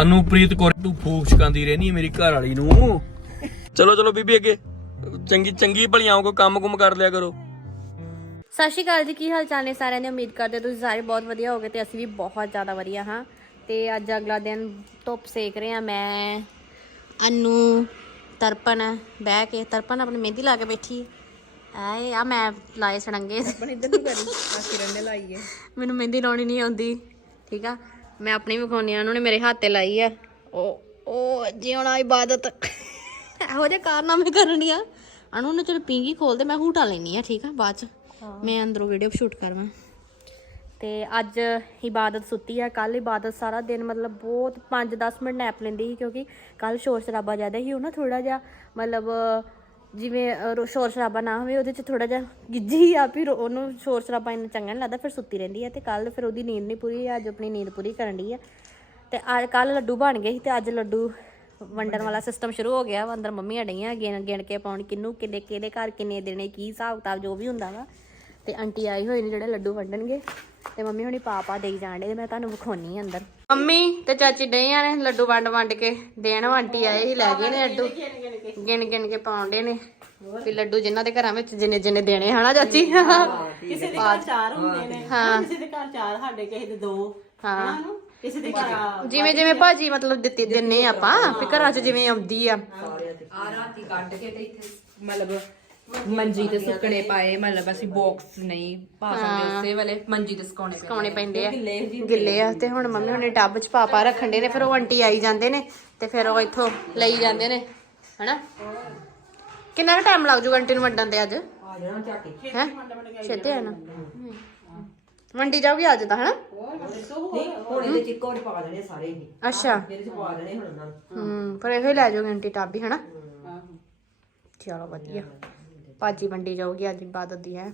ਅਨੂਪ੍ਰੀਤ ਕੌਰ ਤੂੰ ਫੂਕ ਛਕਾਂਦੀ ਰਹਿਨੀ ਹੈ ਮੇਰੀ ਘਰ ਵਾਲੀ ਨੂੰ। ਚਲੋ ਚਲੋ ਬੀਬੀ ਅੱਗੇ। ਚੰਗੀ ਚੰਗੀ ਭਲੀਆਂ ਕੋ ਕੰਮ ਕੁਮ ਕਰ ਲਿਆ ਕਰੋ। ਸਤਿ ਸ਼੍ਰੀ ਅਕਾਲ ਜੀ ਕੀ ਹਾਲ ਚਾਲ ਨੇ ਸਾਰਿਆਂ ਦੇ? ਉਮੀਦ ਕਰਦੇ ਤੁਸੀਂ ਸਾਰੇ ਬਹੁਤ ਵਧੀਆ ਹੋਗੇ ਤੇ ਅਸੀਂ ਵੀ ਬਹੁਤ ਜ਼ਿਆਦਾ ਵਧੀਆ ਹਾਂ। ਤੇ ਅੱਜ ਅਗਲਾ ਦਿਨ ਧੁੱਪ ਸੇਕ ਰਹੇ ਆ ਮੈਂ ਅਨੂ ਤਰਪਨ ਬਹਿ ਕੇ ਤਰਪਨ ਆਪਣੀ ਮਹਿੰਦੀ ਲਾ ਕੇ ਬੈਠੀ। ਆਏ ਆ ਮੈਂ ਲਾਏ ਸੜੰਗੇ। ਆਪਣ ਇੱਧਰ ਨੂੰ ਕਰੀ ਆ ਕਿਰਨ ਨੇ ਲਾਈ ਹੈ। ਮੈਨੂੰ ਮਹਿੰਦੀ ਲਾਉਣੀ ਨਹੀਂ ਆਉਂਦੀ ਠੀਕ ਆ? ਮੈਂ ਆਪਣੀ ਵਿਖਾਉਣੀ ਆ ਉਹਨਾਂ ਨੇ ਮੇਰੇ ਹੱਥ ਤੇ ਲਾਈ ਆ। ਉਹ ਉਹ ਜਿਉਣਾ ਇਬਾਦਤ। ਇਹੋ ਜਿਹੇ ਕਾਰਨਾਮੇ ਕਰਨੀ ਆ। ਅਨੂ ਨੇ ਚਲ ਪਿੰਗੀ ਖੋਲ ਦੇ ਮੈਂ ਹੂਟਾ ਲੈਣੀ ਆ ਠੀਕ ਆ ਬਾਅਦ ਚ। ਮੈਂ ਅੰਦਰੋਂ ਵੀਡੀਓ ਸ਼ੂਟ ਕਰਵਾਂ ਤੇ ਅੱਜ ਇਬਾਦਤ ਸੁੱਤੀ ਆ ਕੱਲ ਇਬਾਦਤ ਸਾਰਾ ਦਿਨ ਮਤਲਬ ਬਹੁਤ 5-10 ਮਿੰਟ ਨੈਪ ਲੈਂਦੀ ਸੀ ਕਿਉਂਕਿ ਕੱਲ ਸ਼ੋਰ ਸ਼ਰਾਬਾ ਜ਼ਿਆਦਾ ਸੀ ਉਹ ਨਾ ਥੋੜਾ ਜਿਹਾ ਮਤਲਬ ਜਿਵੇਂ ਅਹ, ਰੋ- ਸ਼ੋਰ ਸ਼ਰਾਬਾ ਨਾ ਹੋਵੇ ਉਹਦੇ ਚ ਥੋੜਾ ਜਿਹਾ ਗਿੱਜੀ ਆ ਫਿਰ ਉਹਨੂੰ ਸ਼ੋਰ ਸ਼ਰਾਬਾ ਇੰਨਾ ਚੰਗਾ ਨਹੀਂ ਲੱਗਦਾ ਫਿਰ ਸੁੱਤੀ ਰਹਿੰਦੀ ਹੈ ਤੇ ਕੱਲ ਫਿਰ ਉਹਦੀ ਨੀਂਦ ਨਹੀਂ ਪੂਰੀ ਅੱਜ ਆਪਣੀ ਨੀਂਦ ਪੂਰੀ ਕਰਨ ਡਈ ਆ। ਤੇ ਅੱਜ ਕੱਲ ਲੱਡੂ ਬਣ ਗਏ ਸੀ ਤੇ ਅੱਜ ਲੱਡੂ ਵੰਡਣ ਵਾਲਾ ਸਿਸਟਮ ਸ਼ੁਰੂ ਹੋ ਗਿਆ ਵਾ ਅੰਦਰ ਮੰਮੀਆਂ ਡਈਆਂ ਗਿਣ ਗਿਣ ਕੇ ਪਾਉਣ ਕਿੰਨੂੰ ਕਿੰਨੇ ਕਿਹਦੇ ਘਰ ਕਿੰਨੇ ਦੇਣੇ ਕੀ ਹਿਸਾਬ ਕਿਤਾਬ ਜੋ ਵੀ ਹੁੰਦਾ ਵਾ। ਤੇ ਆਂਟੀ ਆਈ ਹੋਈ ਨੇ ਜਿਹੜੇ ਲੱਡੂ ਵੰਡਣਗੇ। ਤੇ ਮੰਮੀ ਹੁਣੀ ਪਾਪਾ ਦੇਈ ਜਾਣਦੇ ਤੇ ਮੈਂ ਤੁਹਾਨੂੰ ਵਿਖਾਉਣੀ ਅੰਦਰ। ਮੰਮੀ ਤੇ ਚਾਚੀ ਡਈਆਂ ਨੇ ਲੱਡੂ ਵੰਡ ਵੰਡ ਕੇ। ਦੇਣ ਆਂਟੀ ਆਏ ਸੀ ਲੈ ਗਏ ਨੇ ਲੱਡੂ। ਗਿਣ ਗਿਣ ਕੇ ਪਾਉਂਦੇ ਨੇ। ਵੀ ਲੱਡੂ ਜਿਨ੍ਹਾਂ ਦੇ ਘਰਾਂ ਵਿੱਚ ਜਿੰਨੇ ਜਿੰਨੇ ਦੇਣੇ ਹਨਾ ਚਾਚੀ? ਕਿਸੇ ਦੇ ਘਰ ਚਾਰ ਹੁੰਦੇ ਨੇ। ਹਾਂ। ਕਿਸੇ ਦੇ ਘਰ ਚਾਰ ਸਾਡੇ ਕਿਸੇ ਦੇ ਦੋ। ਹਾਂ। ਕਿਸੇ ਦੇ ਘਰ ਜਿਵੇਂ ਜਿਵੇਂ ਭਾਜੀ ਮਤਲਬ ਦਿੱਤੀ ਦਿੰਨੇ ਆਪਾਂ ਵੀ ਘਰਾਂ 'ਚ ਜਿਵੇਂ ਆਉਂਦੀ ਆ। ਆ ਰਾਤੀ ਕੱਢ ਕੇ ਤੇ ਇੱਥੇ ਮਤਲਬ ਮੰਜੀ ਤੇ ਸੁੱਕਣੇ ਪਾਏ ਮਤਲਬ ਅਸੀਂ ਬਾਕਸ ਨਹੀਂ ਪਾ ਸਕਦੇ ਉਸੇ ਵਾਲੇ ਮੰਜੀ ਤੇ ਸੁਕਾਉਣੇ ਪਏ ਕਾਉਣੇ ਪੈਂਦੇ ਆ। ਗਿੱਲੇ ਆ ਤੇ ਹੁਣ ਮੰਮੀ ਹੁਣੇ ਟੱਬ 'ਚ ਪਾ ਪਾ ਰੱਖਣ ਦੇ ਨੇ ਫਿਰ ਉਹ ਆਂਟੀ ਆਈ ਜਾਂਦੇ ਨੇ ਤੇ ਫਿਰ ਉਹ ਇੱਥੋਂ ਲਈ ਜਾਂਦੇ ਨੇ ਹਨਾ? ਕਿੰਨਾ ਕੁ ਟਾਈਮ ਲੱਗ ਜੂਗਾ ਆਂਟੀ ਨੂੰ ਵੰਡਣ ਤੇ ਅੱਜ? ਆ ਜਾਣਾ ਛੇਤੀ ਆ ਨਾ ਵੰਡੀ ਜਾਊਗੀ ਅੱਜ ਤਾਂ ਹਨਾ? ਹੁਣ ਇਹਦੇ ਚ ਇੱਕੋ ਵਾਰੀ ਪਾ ਦੇਣੇ ਸਾਰੇ ਹੀ। ਅੱਛਾ। ਇਹਦੇ ਚ ਪਾ ਦੇਣੇ ਹੁਣ ਉਹਨਾਂ ਨੂੰ। ਹੂੰ ਪਰ ਇਹੋ ਹੀ ਲੈ ਜਾਓਗੇ ਆਂਟੀ ਟਾਬੀ ਹਨਾ? ਚਲੋ ਵਧੀਆ। ਭਾਜੀ ਵੰਡੀ ਜਾਊਗੀ ਅੱਜ ਇਬਾਦਤ ਦੀ ਹੈ।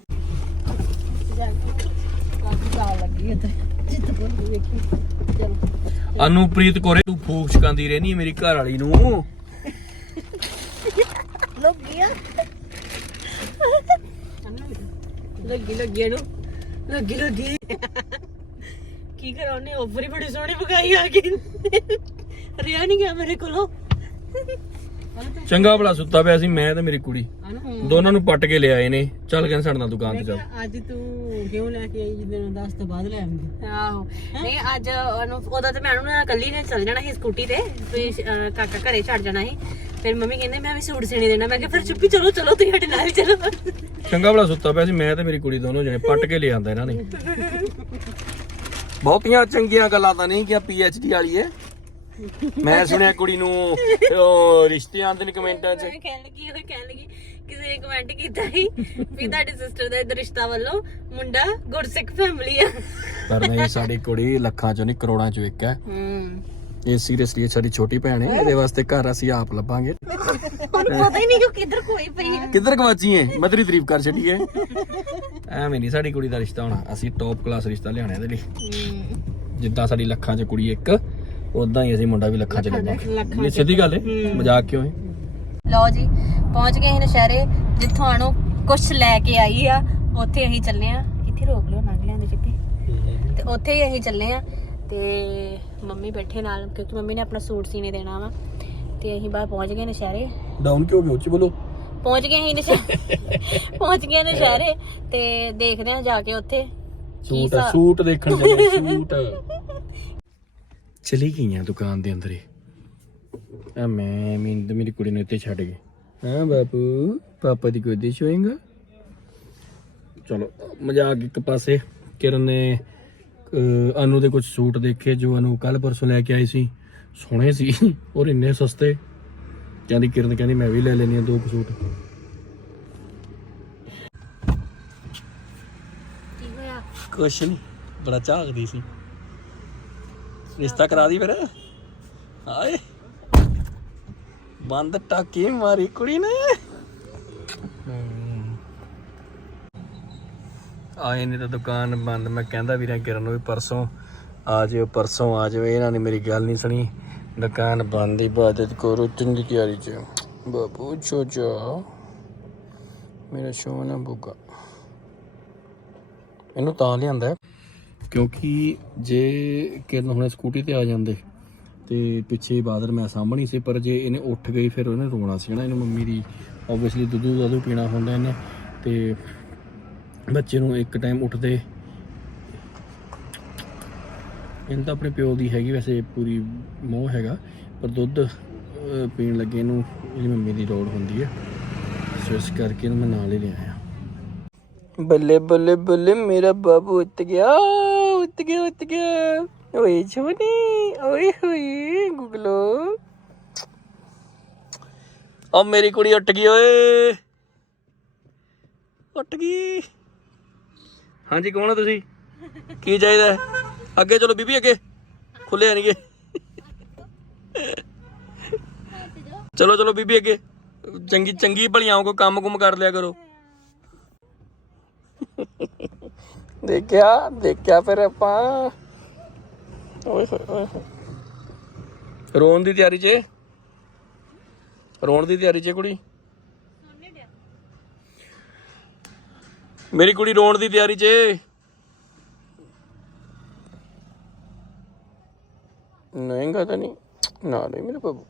ਅਨੂਪ੍ਰੀਤ ਕੌਰ ਤੂੰ ਫੂਕ ਛਕਾਂਦੀ ਰਹਿਨੀ ਮੇਰੀ ਘਰ ਵਾਲੀ ਨੂੰ। ਲੱਗੀ ਲੱਗੀ ਇਹਨੂੰ। ਲੱਗੀ ਲੱਗੀ। ਕੀ ਕਰਾਉਨੇ ਆਫਰ ਹੀ ਬੜੀ ਸੋਹਣੀ ਪਕਾਈ ਆ ਕੇ। ਰਿਆ ਨਹੀਂ ਗਿਆ ਮੇਰੇ ਕੋਲੋਂ। ਚੰਗਾ ਭਲਾ ਸੁੱਤਾ ਪਿਆ ਸੀ ਮੈਂ ਤੇ ਮੇਰੀ ਕੁੜੀ। ਦੋਨਾਂ ਨੂੰ ਪੱਟ ਕੇ ਲਿਆਏ ਨੇ। ਚੱਲ ਗਏ ਸਾਡੇ ਨਾਲ ਦੁਕਾਨ ਤੇ ਚੱਲ। ਅੱਜ ਤੂੰ ਕਿਉਂ ਲੈ ਕੇ ਆਈ ਜਿੱਦਣ 10 ਤੋਂ ਬਾਅਦ ਲੈ ਆਉਂਦੀ ਆਹੋ। ਨਹੀਂ ਅੱਜ ਉਹਨੂੰ ਉਹਦਾ ਤੇ ਮੈਨੂੰ ਨਾ ਕੱਲੀ ਨੇ ਚੱਲ ਜਾਣਾ ਸੀ ਸਕੂਟੀ ਤੇ। ਵੀ ਕਾਕਾ ਘਰੇ ਛੱਡ ਜਾਣਾ ਸੀ। ਫਿਰ ਮੰਮੀ ਕਹਿੰਦੇ ਮੈਂ ਵੀ ਸੂਟ ਸੀਣੇ ਦੇਣਾ। ਮੈਂ ਕਿਹਾ ਫਿਰ ਚੁੱਪੀ ਚਲੋ ਚਲੋ ਤੁਸੀਂ ਸਾਡੇ ਨਾਲ ਚਲੋ। ਚੰਗਾ ਭਲਾ ਸੁੱਤਾ ਪਿਆ ਸੀ ਮੈਂ ਤੇ ਮੇਰੀ ਕੁੜੀ ਦੋਨੋਂ ਜਣੇ ਪੱਟ ਕੇ ਲਿਆਂਦਾ ਇਹਨਾਂ ਨੇ। ਬਹੁਤੀਆਂ ਚੰਗੀਆਂ ਗੱਲਾਂ ਤਾਂ ਨਹੀਂ ਕਿ ਪੀਐਚਡੀ ਵਾਲੀ ਏ। ਮੈਂ ਸੁਣਿਆ ਕੁੜੀ ਨੂੰ ਉਹ ਰਿਸ਼ਤੇ ਆਉਂਦੇ ਨੇ ਕਮੈਂਟਾਂ 'ਚ। ਮੈਂ ਕਹਿਣ ਲੱਗੀ ਉਹ ਕਹਿਣ ਲੱਗੀ ਕਿਸੇ ਨੇ ਕਮੈਂਟ ਕੀਤਾ ਸੀ ਵੀ ਤੁਹਾਡੀ ਸਿਸਟਰ ਦਾ ਰਿਸ਼ਤਾ ਵੱਲੋਂ ਮੁੰਡਾ ਗੁਰਸਿੱਖ ਫੈਮਿਲੀ ਆ। ਪਰ ਨਹੀਂ ਸਾਡੀ ਕੁੜੀ ਲੱਖਾਂ 'ਚੋਂ ਨਹੀਂ ਕਰੋੜਾਂ 'ਚੋਂ ਇੱਕ ਹੈ। ਹੂੰ। ਇਹ ਸੀਰੀਅਸਲੀ ਸਾਡੀ ਛੋਟੀ ਭੈਣ ਹੈ ਇਹਦੇ ਵਾਸਤੇ ਘਰ ਅਸੀਂ ਆਪ ਲੱਭਾਂਗੇ। ਉਹਨੂੰ ਪਤਾ ਹੀ ਨਹੀਂ ਕਿ ਕਿੱਧਰ ਕੋਈ ਪਈ ਹੈ ਕਿੱਧਰ ਗਵਾਚੀ ਏ ਮੈਂ ਤੇਰੀ ਤਾਰੀਫ ਕਰ ਛੱਡੀ ਏ ਐਵੇਂ ਨਹੀਂ ਸਾਡੀ ਕੁੜੀ ਦਾ ਰਿਸ਼ਤਾ ਹੋਣਾ ਅਸੀਂ ਟੌਪ ਕਲਾਸ ਰਿਸ਼ਤਾ ਲਿਆਣਾ ਇਹਦੇ ਲਈ। ਜਿੱਦਾਂ ਸਾਡੀ ਲੱਖਾਂ 'ਚ ਕੁੜੀ ਇੱਕ ਉਦਾਂ ਹੀ ਅਸੀਂ ਮੁੰਡਾ ਵੀ ਲੱਖਾਂ 'ਚ ਲੱਭਾਂਗੇ। ਇਹ ਸਿੱਧੀ ਗੱਲ ਏ? ਮਜ਼ਾਕ ਕਿਉਂ ਏ? ਲਓ ਜੀ ਪਹੁੰਚ ਗਏ ਅਸੀਂ ਨਸ਼ਹਿਰੇ ਜਿੱਥੋਂ ਆਣੋ ਕੁਛ ਲੈ ਕੇ ਆਈ ਆ ਉੱਥੇ ਅਸੀਂ ਚੱਲੇ ਆ। ਇੱਥੇ ਰੋਕ ਲਿਓ ਲੰਘ ਲਿਆਂਦੇ ਚਿੱਤੇ ਤੇ ਉੱਥੇ ਹੀ ਅਸੀਂ ਚੱਲੇ ਆ ਤੇ ਮੰਮੀ ਬੈਠੇ ਨਾਲ ਕਿਉਂਕਿ ਮੰਮੀ ਨੇ ਆਪਣਾ ਸੂਟ ਸੀਨੇ ਦੇਣਾ ਵਾ। ਤੇ ਅਸੀਂ ਬਾਹਰ ਪਹੁੰਚ ਗਏ ਨਸ਼ਹਿਰੇ। ਡਾਊਨ ਕਿਉਂ ਗਏ? ਉੱਚੀ ਬੋਲੋ। ਪਹੁੰਚ ਗਏ ਅਸੀਂ ਨਸ਼ਹਿਰੇ। ਪਹੁੰਚ ਗਏ ਨਸ਼ਹਿਰੇ ਤੇ ਦੇਖਦੇ ਆ ਜਾ ਕੇ ਉੱਥੇ ਸੂਟ ਸੂਟ ਦੇਖਣ ਚੱਲੇ ਸੂਟ। ਚਲੀ ਗਈਆਂ ਦੁਕਾਨ ਦੇ ਅੰਦਰ। ਹੀ ਆ ਮੈਂ ਤੇ ਮੇਰੀ ਕੁੜੀ ਨੂੰ ਇੱਥੇ ਛੱਡ ਗਏ ਹਾਂ ਬਾਪੂ ਪਾਪਾ ਦੀ ਗੋਦੀ ਛੋਏਗਾ ਚਲੋ ਮਜ਼ਾਕ ਇੱਕ ਪਾਸੇ। ਕਿਰਨ ਨੇ ਅਨੂ ਦੇ ਕੁਝ ਸੂਟ ਦੇਖੇ ਜੋ ਅਨੂ ਕੱਲ ਪਰਸੋਂ ਲੈ ਕੇ ਆਈ ਸੀ। ਸੋਹਣੇ ਸੀ ਔਰ ਇੰਨੇ ਸਸਤੇ। ਕਹਿੰਦੀ ਕਿਰਨ ਕਹਿੰਦੀ ਮੈਂ ਵੀ ਲੈ ਲੈਣੀ ਆ ਦੋ ਕੁ ਸੂਟ। ਕੀ ਹੋਇਆ? ਕੁਛ ਨਹੀਂ ਬੜਾ ਝਾਕਦੀ ਸੀ। ਰਿਸ਼ਤਾ ਕਰਾ ਦੀ ਫਿਰ। ਹਾਏ। ਬੰਦ ਟਾਕੀ ਮਾਰੀ ਕੁੜੀ ਨੇ। ਆਏ ਨੇ ਤਾਂ ਦੁਕਾਨ ਬੰਦ। ਮੈਂ ਕਹਿੰਦਾ ਵੀਰਾਂ ਕਿਰਨ ਨੂੰ ਵੀ ਪਰਸੋਂ ਆ ਜਿਓ, ਪਰਸੋਂ ਆ ਜਾਵੇ ਇਹਨਾਂ ਨੇ ਮੇਰੀ ਗੱਲ ਨਹੀਂ ਸੁਣੀ। ਦੁਕਾਨ ਬੰਦ ਇਬਾਦਤ ਕਰੋ, ਚੰਗੀ ਤਿਆਰੀ ਚ। ਬਾਬੂ ਚੋਚਾ ਮੇਰਾ ਸੋਨਾ ਬੁੱਗਾ ਇਹਨੂੰ ਤਾਂ ਲਿਆਂਦਾ। ਕਿਉਂਕਿ ਜੇ ਕਿਰਨ ਹੁਣੇ ਸਕੂਟੀ ਤੇ ਆ ਜਾਂਦੇ ਤੇ ਪਿੱਛੇ ਬਾਦਰ ਮੈਂ ਸਾਂਭਣੀ ਸੀ, ਪਰ ਜੇ ਇਹਨੇ ਉੱਠ ਗਈ, ਫਿਰ ਉਹਨੇ ਰੋਣਾ ਸੀ ਨਾ ਇਹਨੂੰ ਮੰਮੀ ਦੀ ਆਬਵੀਅਸਲੀ ਦੁੱਧ ਦੁੱਧ ਪੀਣਾ ਹੁੰਦਾ ਇਹਨੇ। ਤੇ ਬੱਚੇ ਨੂੰ ਇੱਕ ਟਾਈਮ ਉੱਠਦੇ, ਇਹਨੂੰ ਤਾਂ ਆਪਣੇ ਪਿਓ ਦੀ ਹੈਗੀ ਵੈਸੇ ਪੂਰੀ ਮੋਹ ਹੈਗਾ, ਪਰ ਦੁੱਧ ਪੀਣ ਲੱਗੇ ਇਹਨੂੰ, ਇਹਦੀ ਮੰਮੀ ਦੀ ਲੋੜ ਹੁੰਦੀ ਹੈ। ਸੋ ਇਸ ਕਰਕੇ ਇਹਨੂੰ ਮੈਂ ਨਾਲ ਹੀ ਲਿਆਇਆ ਬੱਲੇ ਬੱਲੇ ਬੱਲੇ, ਮੇਰਾ ਬਾਬੂ ਉੱਤ ਗਿਆ। ਉੱਤ ਗਿਆ ਉੱਤ ਗਿਆ ਓਏ ਛੋਨੀ ਓਏ ਹੋਏ ਗੁਗਲੋ ਆ ਮੇਰੀ ਕੁੜੀ ਉੱਟ ਗਈ ਓਏ। ਉੱਟ ਗਈ। ਹਾਂਜੀ ਕੌਣ ਹੋ ਤੁਸੀਂ? ਕੀ ਚਾਹੀਦਾ? ਅੱਗੇ ਚਲੋ ਬੀਬੀ ਅੱਗੇ। ਖੁੱਲੇ ਨਹੀਂਗੇ ਚਲੋ ਚਲੋ ਬੀਬੀ ਅੱਗੇ। ਚੰਗੀ ਚੰਗੀ ਭਲੀਆਂ ਕੋ ਕੰਮ ਕੁਮ ਕਰ ਲਿਆ ਕਰੋ। ਦੇਖਿਆ ਦੇਖਿਆ ਫਿਰ ਆਪਾਂ। ਓਏ ਹੋਏ ਓਏ ਹੋਏ। ਰੋਣ ਦੀ ਤਿਆਰੀ 'ਚ ਰੋਣ ਦੀ ਤਿਆਰੀ 'ਚ ਕੁੜੀ? ਮੇਰੀ ਕੁੜੀ ਰੋਣ ਦੀ ਤਿਆਰੀ 'ਚ ਨਹੀਂ ਗਾ ਤਾਂ ਨਹੀਂ। ਨਾ ਨਹੀਂ ਮੇਰੇ ਬਾਬੂ।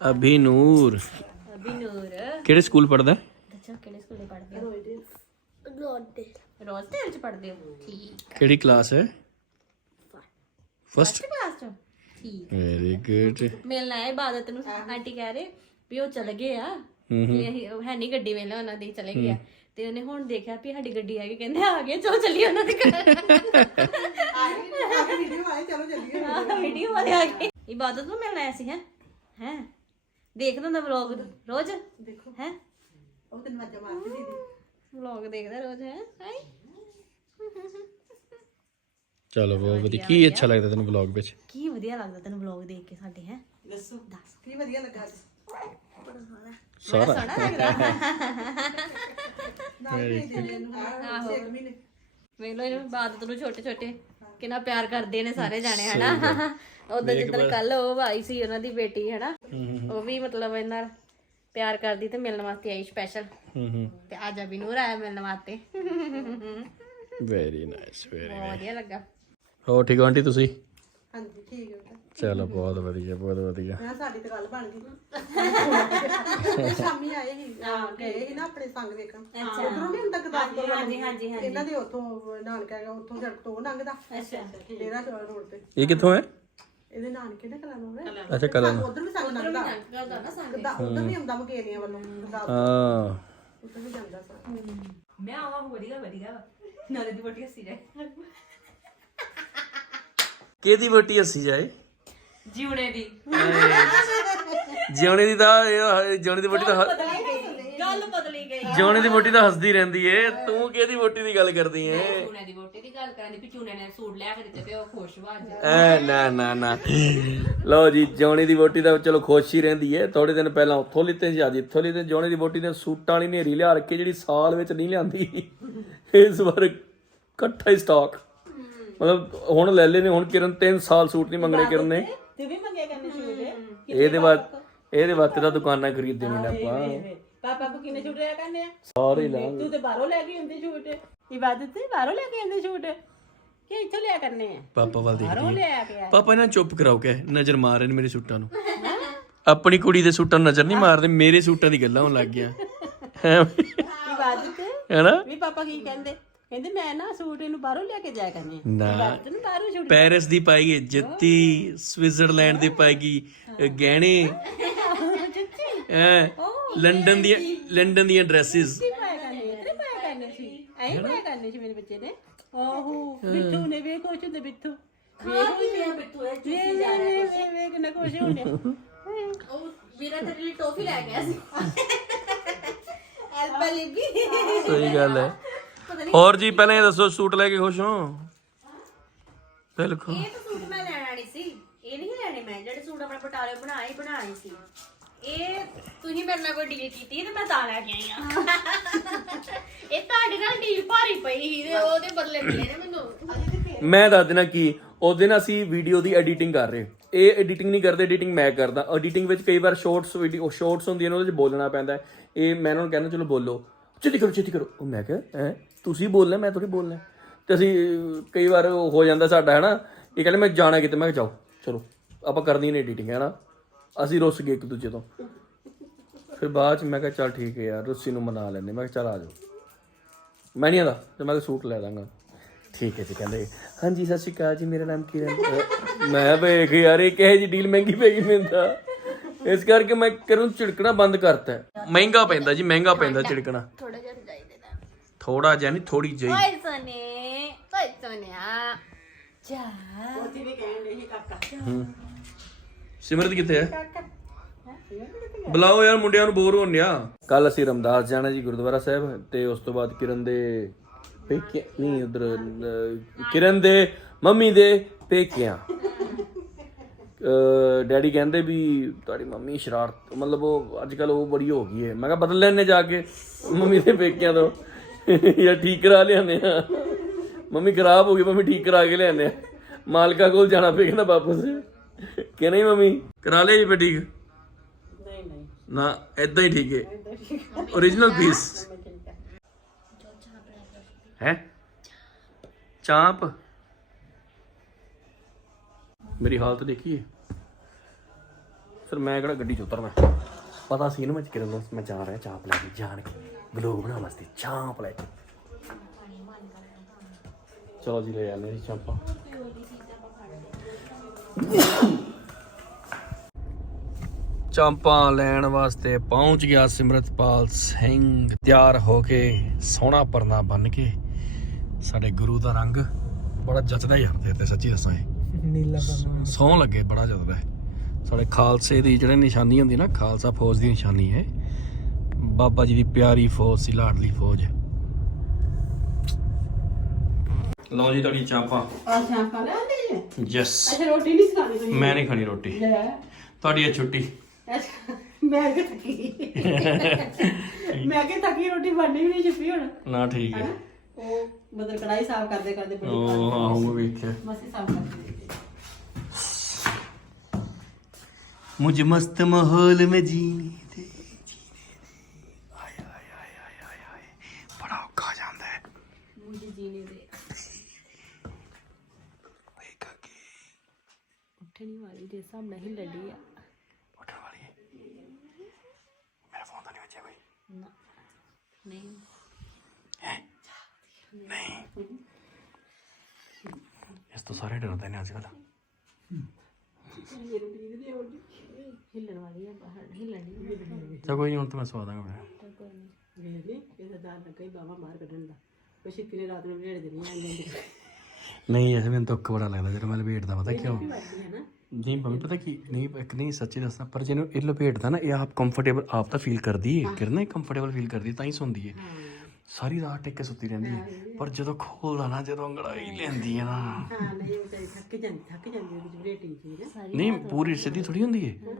ਅਭੀ ਨੂਰ ਅਭੀ ਨੂਰ ਕਿਹੜੇ ਸਕੂਲ ਪੜਦਾ ਅੱਛਾ ਕਿਹੜੇ ਸਕੂਲੇ ਪੜ੍ਹਦੇ ਹੋ? ਰੋਜ਼ ਰੋਜ਼ ਤੇ ਚ ਪੜ੍ਹਦੇ ਹੋ? ਠੀਕ ਕਿਹੜੀ ਕਲਾਸ ਹੈ? ਫਸਟ ਕਲਾਸ ਚ? ਠੀਕ ਵੈਰੀ ਗੁੱਡ ਮਿਲਣਾ ਹੈ ਇਬਾਦਤ ਨੂੰ। ਆਂਟੀ ਕਹਿ ਰਹੇ ਵੀ ਉਹ ਚਲੇ ਗਏ ਆ। ਵੀ ਅਸੀਂ ਉਹ ਹੈ ਨਹੀਂ ਗੱਡੀ ਵੇਲੇ ਉਹਨਾਂ ਦੀ ਚਲੇ ਗਿਆ ਤੇ ਉਹਨੇ ਹੁਣ ਦੇਖਿਆ ਵੀ ਸਾਡੀ ਗੱਡੀ ਆ ਗਈ ਕਹਿੰਦੇ ਆ ਗਏ ਚਲੋ ਚੱਲੀਏ ਉਹਨਾਂ ਦੇ ਘਰ। ਵੀਡੀਓ ਆਏ ਚਲੋ ਚੱਲੀਏ। ਆਹ ਵੀਡੀਓ ਵਾਲੇ ਆ ਗਏ। ਇਬਾਦਤ ਨੂੰ ਮਿਲਣਾ ਆਇਆ ਸੀ ਹੈ? ਹੈ? ਦੇਖਦਾ ਹੁੰਦਾ ਵਲੌਗ ਰੋਜ਼? ਦੇਖੋ। ਹੈ? ਉਹ ਤੈਨੂੰ ਮੱਜਾ ਮਾਰਦੀ ਦੀਦੀ। ਵਲੌਗ ਦੇਖਦਾ ਰੋਜ਼ ਹੈ? ਹਾਈ ਚਲੋ ਬਹੁਤ ਵਧੀਆ ਕੀ ਅੱਛਾ ਲੱਗਦਾ ਤੈਨੂੰ ਵਲੌਗ ਵਿੱਚ? ਕੀ ਵਧੀਆ ਲੱਗਦਾ ਤੈਨੂੰ ਵਲੌਗ ਦੇਖ ਕੇ ਸਾਡੇ ਹੈ? ਦੱਸੋ। ਦੱਸ। ਕੀ ਵਧੀਆ ਲੱਗਾ ਅੱਜ? ਸਾਰਾ। ਆਹੋ। ਇੱਕ ਮਹੀਨੇ। ਵੇਖ ਲੋ ਇਹਨੂੰ ਬਾਦਤ ਨੂੰ ਛੋਟੇ ਛੋਟੇ ਕਿੰਨਾ ਪਿਆਰ ਕਰਦੇ ਨੇ ਸਾਰੇ ਜਾਣੇ ਹਨਾ? ਉਦੋਂ ਜਿੱਦਣ ਕੱਲ ਉਹ ਆਈ ਸੀ ਉਹਨਾਂ ਦੀ ਬੇਟੀ ਹਨਾ? ਉਹ ਵੀ ਮਤਲਬ ਇਹਨਾਂ ਨਾਲ ਪਿਆਰ ਕਰਦੀ ਤੇ ਮਿਲਣ ਵਾਸਤੇ ਆਈ ਸਪੈਸ਼ਲ ਹੂੰ ਹੂੰ। ਤੇ ਅੱਜ ਅਭੀ ਨੂਰ ਆਇਆ ਮਿਲਣ ਵਾਸਤੇ। ਵੈਰੀ ਨਾਈਸ ਵੈਰੀ ਬਹੁਤ ਵਧੀਆ ਲੱਗਾ। ਹੋ ਠੀਕ ਹੋ ਆਂਟੀ ਤੁਸੀਂ? ਹਾਂਜੀ ਠੀਕ ਹੈ ਚਲੋ ਬਹੁਤ ਵਧੀਆ ਬਹੁਤ ਵਧੀਆ। ਮੈਂ ਸਾਡੀ ਤਾਂ ਗੱਲ ਬਣ ਗਈ ਸ਼ਾਮੀ ਆਏ ਸੀ। ਗਏ ਸੀ ਨਾ ਆਪਣੇ ਸੰਗ ਵੇਖਣ। ਉਧਰੋਂ ਨਹੀਂ ਹੁੰਦਾ ਗਦਾਸਪੁਰ ਹਾਂਜੀ ਹਾਂਜੀ ਇਹਨਾਂ ਦੇ ਉੱਥੋਂ ਨਾਨਕਾ ਹੈਗਾ ਉੱਥੋਂ ਸੜਕ ਤੋਂ ਲੰਘਦਾ। ਅੱਛਾ। ਡੇਰਾ ਰੋਡ ਤੇ। ਇਹ ਕਿੱਥੋਂ ਹੈ? ਇਹਦੇ ਨਾਨਕੇ ਨੇ ਕਲਾ ਨੂੰ ਅੱਛਾ ਕਲਨ ਉਧਰ ਵੀ ਸੰਗ। ਲੰਘਦਾ ਉਧਰ ਵੀ ਆਉਂਦਾ ਮਕੇਰੀਆਂ ਵੱਲੋਂ ਹਾਂ। ਉਧਰ ਵੀ ਜਾਂਦਾ ਸਾਂ ਮੈਂ ਆਵਾਂ ਵਧੀਆ ਵਧੀਆ। ਨਾਲੇ ਦੀ ਬੋਟੀ ਹੱਸੀ ਜਾਏ। ਕਿਹਦੀ ਵੋਟੀ ਹੱਸੀ ਜਾਏ? ਜਿਉਣੇ ਦੀ। ਜਿਉਣੇ ਦੀ ਤਾਂ ਇਹ- ਜਿਉਣੇ ਦੀ ਵੋਟੀ ਤਾਂ ਹ- ਜਿਉਣੇ ਦੀ ਵੋਟੀ ਤਾਂ ਹੱਸਦੀ ਰਹਿੰਦੀ ਏ। ਤੂੰ ਕਿਹਦੀ ਵੋਟੀ ਦੀ ਗੱਲ ਕਰਦੀ ਏ? ਚੂਨੇ ਦੀ ਬੋਟੀ ਦੀ ਗੱਲ ਕਰਾਂ ਦੀ ਵੀ ਚੂਨੇ ਨੇ ਸੂਟ ਲਿਆ ਕੇ ਦਿੱਤੇ ਤੇ ਉਹ ਖੁਸ਼ ਵਾ ਅੱਜ। ਐ ਨਾ ਨਾ ਨਾ। ਲਓ ਜੀ ਜੋਣੀ ਦੀ ਵੋਟੀ ਤਾਂ ਚਲੋ ਖੁਸ਼ ਹੀ ਰਹਿੰਦੀ ਏ। ਥੋੜੇ ਦਿਨ ਪਹਿਲਾਂ ਉੱਥੋਂ ਲਿੱਤੇ ਸੀ ਅੱਜ ਇੱਥੋਂ ਲਿੱਤੇ। ਜੋਣੀ ਦੀ ਵੋਟੀ ਨੇ ਸੂਟਾਂ ਵਾਲੀ ਨੇਰੀ ਲਿਆ ਰੱਖੀ ਜਿਹੜੀ ਸਾਲ ਵਿੱਚ ਨਹੀਂ ਲਿਆਂਦੀ। ਇਸ ਵਾਰ ਇਕੱਠਾ ਹੀ ਸਟਾਕ ਮਤਲਬ ਹੁਣ ਲੈ ਲਏ ਨੇ ਹੁਣ ਕਿਰਨ 3 ਸਾਲ ਸੂਟ ਨਹੀਂ ਮੰਗਣੇ ਕਿਰਨ ਨੇ। ਤੇ ਵੀ ਮੰਗਿਆ ਕਰਨੇ ਸ਼ੂਟ ਇਹਦੇ ਬਾਅਦ ਇਹਦੇ ਵਾਸਤੇ ਤਾਂ ਦੁਕਾਨਾਂ ਖਰੀਦ ਦੇਣੀ ਨੇ ਆਪਾਂ। ਪਾਪਾ ਕੋ ਕਿੰਨੇ ਛੂਟ ਰਿਆ ਕਰਨੇ ਆ। ਸਾਰੇ ਲਾਂਗੇ। ਤੂੰ ਤੇ ਬਾਹਰੋਂ ਲੈ ਕੇ ਆਉਂਦੇ ਛੂਟ ਇਬਾਦਤ ਤੇ ਬਾਹਰੋਂ ਲੈ ਕੇ ਆਉਂਦੇ ਛੂਟ ਕਿ ਇੱਥੋਂ ਲਿਆ ਕਰਨੇ ਆ? ਪਾਪਾ ਵੱਲ ਦੇਖ ਬਾਹਰੋਂ ਲਿਆ ਕੇ ਆ ਪਾਪਾ ਇਹਨਾਂ ਨੂੰ ਚੁੱਪ ਕਰਾਓ ਕਿ ਨਜ਼ਰ ਮਾਰ ਰਹੇ ਨੇ ਮੇਰੇ ਸੂਟਾਂ ਨੂੰ। ਆਪਣੀ ਕੁੜੀ ਦੇ ਸੂਟਾਂ ਨੂੰ ਨਜ਼ਰ ਨਹੀਂ ਮਾਰਦੇ ਮੇਰੇ ਸੂਟਾਂ ਦੀ ਗੱਲਾਂ ਹੋਣ ਲੱਗ ਗਿਆ ਇਬਾਦਤ? ਹੈਨਾ? ਵੀ ਪਾਪਾ ਕੀ ਕਹਿੰਦੇ? ਕਹਿੰਦੇ ਮੈਂ ਨਾ ਸੂਟ ਇਹਨੂੰ ਬਾਹਰੋਂ ਲਿਆ ਕੇ ਜਾਇਆ ਕਰਨੇ ਆ। ਨਾ। ਇਬਾਦਤ ਨੂੰ ਬਾਹਰੋਂ ਛੂਟ ਪੈਰਿਸ ਦੀ ਪਾਏਗੀ ਜੁੱਤੀ ਸਵਿਟਜ਼ਰਲੈਂਡ ਦੀ ਪਾਏਗੀ ਅ, ਗਹਿਣੇ। ਐ ਲੰਡਨ ਦੀਆਂ ਲੰਡਨ ਦੀਆਂ ਡਰੈਸਿਸ ਪਾਇਆ ਕਰਨੇ ਇਤਨੇ ਪਾਇਆ ਕਰਨੇ ਸੀ? ਐਂ ਪਾਇਆ ਕਰਨੇ ਸੀ ਮੇਰੇ ਬੱਚੇ ਨੇ? ਆਹੋ ਬਿੱਟੂ ਨੇ ਵੇ ਕੁਛ ਹੁੰਦੇ ਬਿੱਟੂ ਵੇਖ ਲਿਆ ਬਿੱਟੂ ਇਹ ਚੂਸੀ ਜਾ ਰਿਹਾ ਵੇਖ ਨਾ ਕੁਛ ਹੁੰਦੇ ਉਹ ਵੀਰਾ ਤੇਰੇ ਲਈ ਟੋਫੀ ਲੈ ਗਿਆ ਸੀ। ਐਲਪਾ ਲਿਬੀ। ਸਹੀ ਗੱਲ ਹੈ। ਹੋਰ ਜੀ ਪਹਿਲਾਂ ਇਹ ਦੱਸੋ ਸੂਟ ਲੈ ਕੇ ਖੁਸ਼ ਹੋ? ਬਿਲਕੁਲ। ਇਹ ਤਾਂ ਸੂਟ ਮੈਂ ਲੈਣਾ ਨਹੀਂ ਸੀ। ਇਹ ਨਹੀਂ ਲੈਣੇ ਮੈਂ ਜਿਹੜੇ ਸੂਟ ਆਪਣੇ ਬਟਾਲੇ ਬਣਾਏ ਬਣਾਏ ਸੀ। ਇਹ ਤੁਸੀਂ ਮੇਰੇ ਨਾਲ ਕੋਈ ਡੀਲ ਕੀਤੀ ਤੇ ਮੈਂ ਤਾਂ ਲੈ ਕੇ ਆਈ ਆ ਇਹ ਤੁਹਾਡੇ ਨਾਲ ਡੀਲ ਭਾਰੀ ਪਈ ਸੀ ਤੇ ਉਹਦੇ ਬਦਲੇ ਮਿਲੇ ਨੇ ਮੈਨੂੰ। ਮੈਂ ਦੱਸ ਦੇਣਾ ਕੀ ਉਸ ਦਿਨ ਅਸੀਂ ਵੀਡੀਓ ਦੀ ਐਡੀਟਿੰਗ ਕਰ ਰਹੇ। ਇਹ ਐਡੀਟਿੰਗ ਨਹੀਂ ਕਰਦੇ ਐਡੀਟਿੰਗ ਮੈਂ ਕਰਦਾ। ਐਡੀਟਿੰਗ ਵਿੱਚ ਕਈ ਵਾਰ ਸ਼ਾਰਟਸ ਵੀਡੀਓ ਸ਼ਾਰਟਸ ਹੁੰਦੀਆਂ ਨੇ ਉਹਦੇ ਵਿੱਚ ਬੋਲਣਾ ਪੈਂਦਾ ਹੈ। ਇਹ ਮੈਂ ਉਹਨਾਂ ਨੂੰ ਕਹਿੰਦਾ ਚਲੋ ਬੋਲੋ। ਛੇਤੀ ਕਰੋ ਛੇਤੀ ਕਰੋ। ਉਹ ਮੈਂ ਕਿਹਾ ਹੈ? ਤੁਸੀਂ ਬੋਲਣਾ ਮੈਂ ਥੋੜੀ ਬੋਲਣਾ ਤੇ ਅਸੀਂ ਅਹ, ਕਈ ਵਾਰ ਉਹ ਹੋ ਜਾਂਦਾ ਸਾਡਾ ਹੈਨਾ? ਇਹ ਕਹਿੰਦੇ ਮੈਂ ਜਾਣਾ ਕਿਤੇ? ਮੈਂ ਕਿਹਾ ਜਾਓ ਚਲੋ। ਆਪਾਂ ਕਰਨੀ ਨਹੀਂ ਐਡੀਟਿੰਗ ਹੈਨਾ? ਅਸੀਂ ਰੁੱਸ ਗਏ ਇੱਕ ਦੂਜੇ ਤੋਂ। ਫਿਰ ਬਾਅਦ ਚ ਮੈਂ ਕਿਹਾ ਚੱਲ ਠੀਕ ਹੈ ਯਾਰ ਰੁੱਸੀ ਨੂੰ ਮਨਾ ਲੈਂਦੇ। ਮੈਂ ਕਿਹਾ ਚੱਲ ਆ ਜਾਓ। ਮੈਂ ਨਹੀਂ ਆਦਾ ਤੇ ਮੈਂ ਕਿਹਾ ਸੂਟ ਲੈ ਦਾਂਗਾ। ਠੀਕ ਹੈ ਜੀ ਕਹਿੰਦੇ ਹਾਂਜੀ ਸਤਿ ਸ਼੍ਰੀ ਅਕਾਲ ਜੀ ਮੇਰਾ ਨਾਮ ਕਿਰਨ। ਅਹ, ਮੈਂ ਵੇਖ ਯਾਰ ਇਹ ਕਿਹੇ ਜੀ ਡੀਲ ਮਹਿੰਗੀ ਪੈ ਗਈ ਮੈਨੂੰ ਤਾਂ। ਇਸ ਕਰਕੇ ਮੈਂ ਕਿਰਨ ਝਿੜਕਣਾ ਬੰਦ ਕਰਤਾ। ਹੈ। ਮਹਿੰਗਾ ਪੈਂਦਾ ਜੀ ਮਹਿੰਗਾ ਪੈਂਦਾ ਝਿੜਕਣਾ। ਥੋੜਾ ਜਿਹਾ ਰਜਾਈ ਦੇ ਦੇ ਥੋੜਾ ਜਿਹਾ ਨਹੀਂ ਥੋੜੀ ਜਿਹੀ। ਓਏ ਸੋਨੇ ਓਏ ਸੋਨਿਆ ਜਾ। ਸਿਮਰਤ ਕਿੱਥੇ ਹੈ? ਬੁਲਾਓ ਯਾਰ ਮੁੰਡਿਆਂ ਨੂੰ ਬੋਰ ਹੋਣ ਡਿਆ ਕੱਲ ਅਸੀਂ ਰਮਦਾਸ ਜਾਣਾ ਜੀ ਗੁਰਦੁਆਰਾ ਸਾਹਿਬ ਤੇ ਉਸ ਤੋਂ ਬਾਅਦ ਕਿਰਨ ਦੇ ਪੇਕੇ ਨਹੀਂ ਉਧਰ ਕਿਰਨ ਦੇ ਮੰਮੀ ਦੇ ਪੇਕਿਆਂ। ਡੈਡੀ ਕਹਿੰਦੇ ਵੀ ਤੁਹਾਡੀ ਮੰਮੀ ਸ਼ਰਾਰਤ ਮਤਲਬ ਉਹ ਅੱਜ ਕੱਲ ਉਹ ਬੜੀ ਹੋ ਗਈ ਹੈ। ਮੈਂ ਕਿਹਾ ਬਦਲ ਲੈਣੇ ਜਾ ਕੇ ਮੰਮੀ ਦੇ ਪੇਕਿਆਂ ਤੋਂ। ਜਾਂ ਠੀਕ ਕਰਾ ਲਿਆਨੇ ਆ। ਮੰਮੀ ਖਰਾਬ ਹੋ ਗਈ ਮੰਮੀ ਠੀਕ ਕਰਾ ਕੇ ਲਿਆਨੇ ਆ। ਮਾਲਕਾ ਕੋਲ ਜਾਣਾ ਪਏਗਾ ਵਾਪਸ। ਕਿ ਨਹੀਂ ਮੰਮੀ? ਕਰਾ ਲਿਆ ਜੀ ਫਿਰ ਠੀਕ? ਨਹੀਂ ਨਹੀਂ। ਨਾ ਐਦਾਂ ਹੀ ਠੀਕ ਹੈ। origignal ਪੀਸ ਹੈ। ਚਾਂਪ? ਮੇਰੀ ਹਾਲਤ ਦੇਖੀਏ। ਫਿਰ ਮੈਂ ਕਿਹੜਾ ਗੱਡੀ ਚ ਉਤਰ ਮੈਂ ਪਤਾ ਸੀ ਇਹਨਾਂ ਮੈਂ ਕਿਰਨ ਨੂੰ ਮੈਂ ਜਾ ਰਿਹਾ ਚਾਂਪ ਲੈ ਕੇ ਜਾਣ ਕੇ। ਗਲੋ ਬਣਾਉਣ ਵਾਸਤੇ ਚਾਂਪ ਲੈ ਕੇ। ਚਲੋ ਜੀ ਲੈ ਜਾਂਦੇ ਜੀ ਚਾਂਪਾ। ਚਾਂਪਾਂ ਲੈਣ ਵਾਸਤੇ ਪਹੁੰਚ ਗਿਆ ਸਿਮਰਤਪਾਲ ਸਿੰਘ। ਤਿਆਰ ਹੋ ਕੇ ਸੋਹਣਾ ਪਰਨਾ ਬੰਨ ਕੇ ਸਾਡੇ ਗੁਰੂ ਦਾ ਰੰਗ ਬੜਾ ਜਚਦਾ ਯਾਰ ਤੇ ਤੇ ਸੱਚੀ ਦੱਸਾਂ ਇਹ। ਨੀਲਾ ਪਰਨਾ। ਸੋਹਣ ਲੱਗੇ ਬੜਾ ਜਚਦਾ ਹੈ ਸਾਡੇ ਖਾਲਸੇ ਦੀ ਜਿਹੜੇ ਨਿਸ਼ਾਨੀ ਹੁੰਦੀ ਨਾ ਖਾਲਸਾ ਫੌਜ ਦੀ ਨਿਸ਼ਾਨੀ ਹੈ ਬਾਬਾ ਜੀ ਦੀ ਪਿਆਰੀ ਫੌਜ ਸੀ ਲਾਡਲੀ ਫੌਜ। ਲਓ ਜੀ ਤੁਹਾਡੀ ਚਾਪਾ। ਅੱਛਾ ਖਾ ਲੈ ਆਂਦੇ ਮੈਂ ਨਹੀਂ ਖਾਣੀ ਰੋਟੀ। ਲੈ। ਤੁਹਾਡੀ ਇਹ ਛੁੱਟੀ। ਮੈਂ ਕਿ ਥੱਕੀ। ਰੋਟੀ ਬਣਨੀ ਵੀ ਨਹੀਂ ਛੁੱਪੀ ਹੁਣ। ਨਾ ਠੀਕ ਹੈ। ਉਹ ਬਦਲ ਕੜਾਈ ਸਾਫ਼ ਕਰਦੇ ਕਰਦੇ ਬੜੀ ਉਹ ਆਹੋ ਵੇਖਿਆ। ਮਸੇ ਸਾਫ਼ ਕਰਦੇ ਮੁਝ ਮਸਤ ਮਾਹੌਲ ਮੇ ਜੀਨੇ ਉੱਠਣੀ ਵਾਲੀ ਦੇ ਸਾਹਮਣੇ ਨਹੀਂ ਲੱਡੀ ਆ। ਉੱਠਣ ਵਾਲੀ ਹੈ ਮੇਰਾ ਫੋਨ ਤਾਂ ਨਹੀਂ ਵੱਜਿਆ ਕੋਈ। ਨਾ। ਨਹੀਂ। ਨਹੀਂ। ਇਸ ਤੋਂ ਸਾਰੇ ਡਰਦੇ ਨੇ ਅੱਜ ਕੱਲ ਹਿੱਲਣ ਵਾਲੀ ਆ ਬਾਹਰ ਹਿੱਲਣ ਨਹੀਂ ਚਾ ਕੋਈ ਨਹੀਂ ਹੁਣ ਤਾਂ ਮੈਂ ਸਵਾ ਦਾਂਗਾ ਫਿਰ। ਵੇਖ ਲਈ ਇਹਦਾ ਦਾਲ ਨਾ ਕਈ ਬਾਬਾ ਮਾਰ ਕੱਢਣ ਦਾ। ਉਹ ਛਿੱਕੀ ਨੇ ਰਾਤ ਨੂੰ ਵੇੜ ਦੇਣੀ ਆਂਦੇ ਨਹੀਂ ਐਸੇ ਮੈਨੂੰ ਦੁੱਖ ਬੜਾ ਲੱਗਦਾ ਜਦੋਂ ਮੈਂ ਲਪੇਟਦਾ ਪਤਾ ਕਿਉਂ? ਨਹੀਂ ਭਾਵੇਂ ਪਤਾ ਕੀ? ਨਹੀਂ ਇੱਕ ਨਹੀਂ ਸੱਚੀ ਦੱਸਾਂ ਪਰ ਜਿਹਨੂੰ ਇਹ ਲਪੇਟਦਾ ਨਾ ਇਹ ਆਪ ਕੰਫਰਟੇਬਲ ਆਪ ਤਾਂ ਫੀਲ ਕਰਦੀ ਹੈ ਕਿਰਨ ਕੰਫਰਟੇਬਲ ਫੀਲ ਕਰਦੀ ਤਾਂ ਹੀ ਸੌਂਦੀ ਹੈ। ਸਾਰੀ ਰਾਤ ਟਿਕ ਕੇ ਸੁੱਤੀ ਰਹਿੰਦੀ ਹੈ ਪਰ ਜਦੋਂ ਖੋਲਦਾ ਨਾ ਜਦੋਂ ਅੰਗੜਾਈ ਲੈਂਦੀ ਹੈ ਨਾ। ਹਾਂ ਨਹੀਂ ਉਹ ਤਾਂ ਥੱਕ ਜਾਂਦੀ ਥੱਕ ਜਾਂਦੀ ਉਹਦੀ ਜੁਰੇਟੀ ਜੀ ਨਾ। ਨਹੀਂ ਪੂਰੀ ਸਿੱਧੀ ਥੋੜੀ ਹੁੰਦੀ ਹੈ।